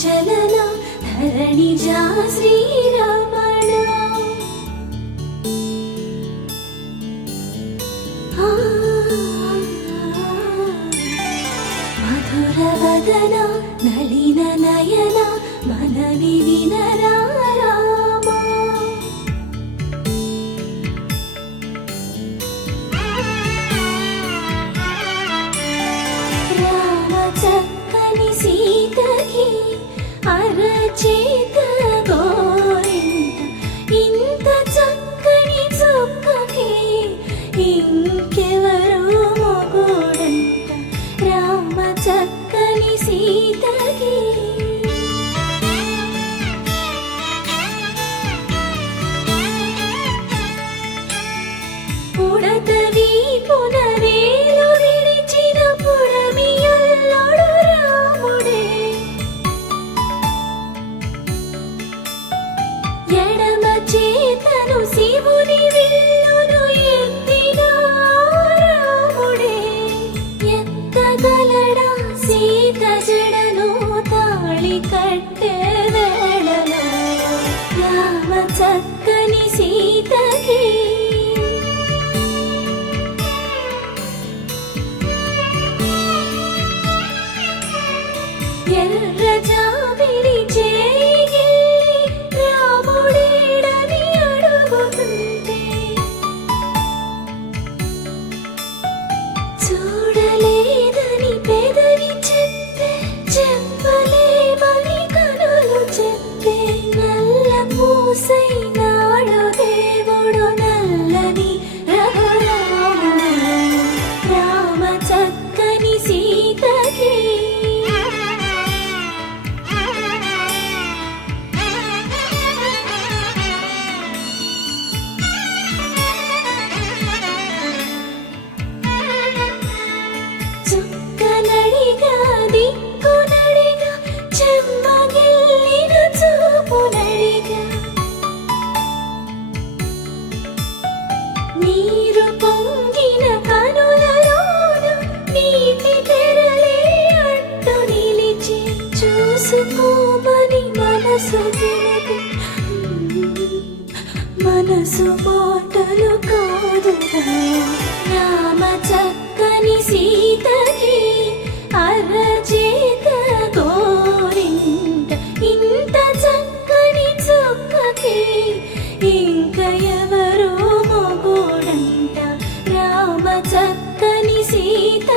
చలన ధరణిజా శ్రీరమణ మధుర వదన నలిన నయన మనవి వినరా సీతకి అరచేత గోరింట ఇంత చక్కని చుక్కకి ఇంకెవరు మొగుడంట రామ చక్కని సీతకి ఉడతవి పునవేలు విడిచిన పుడమియల్లోడు ఎడమ చేతను శివుని విల్లును ఎత్తిన రాముడే ఎత్తగలడా సీత జడను తాళి కట్టే వేళలో రామ చక్కని సీతకి ఎర్ర జాబిలి చేయి రాముడేడని అడుగుతుంటే చూడలేదని పెదవి చెప్పే చెప్పలేమని కనులు చెప్పే నల్ల పూసై నాడు దేవుడు నల్లని రఘురాముడు రామ చక్కని సీతకి చుక్కనడిగా దిక్కునడిగా చెమ్మగిల్లిన చూపునడిగా నీరు పొంగిన కనులలోన నీటి తెరలే అడ్డు నిలిచి చూసుకోమని మనసు తెలిపి మనసు మాటలు కాదుగా రామ చక్కని సీతకి అరచేత గోరింట ఇంత చక్కని చుక్కకి ఇంక ఎవరు మొగుడంట రామ చక్కని సీత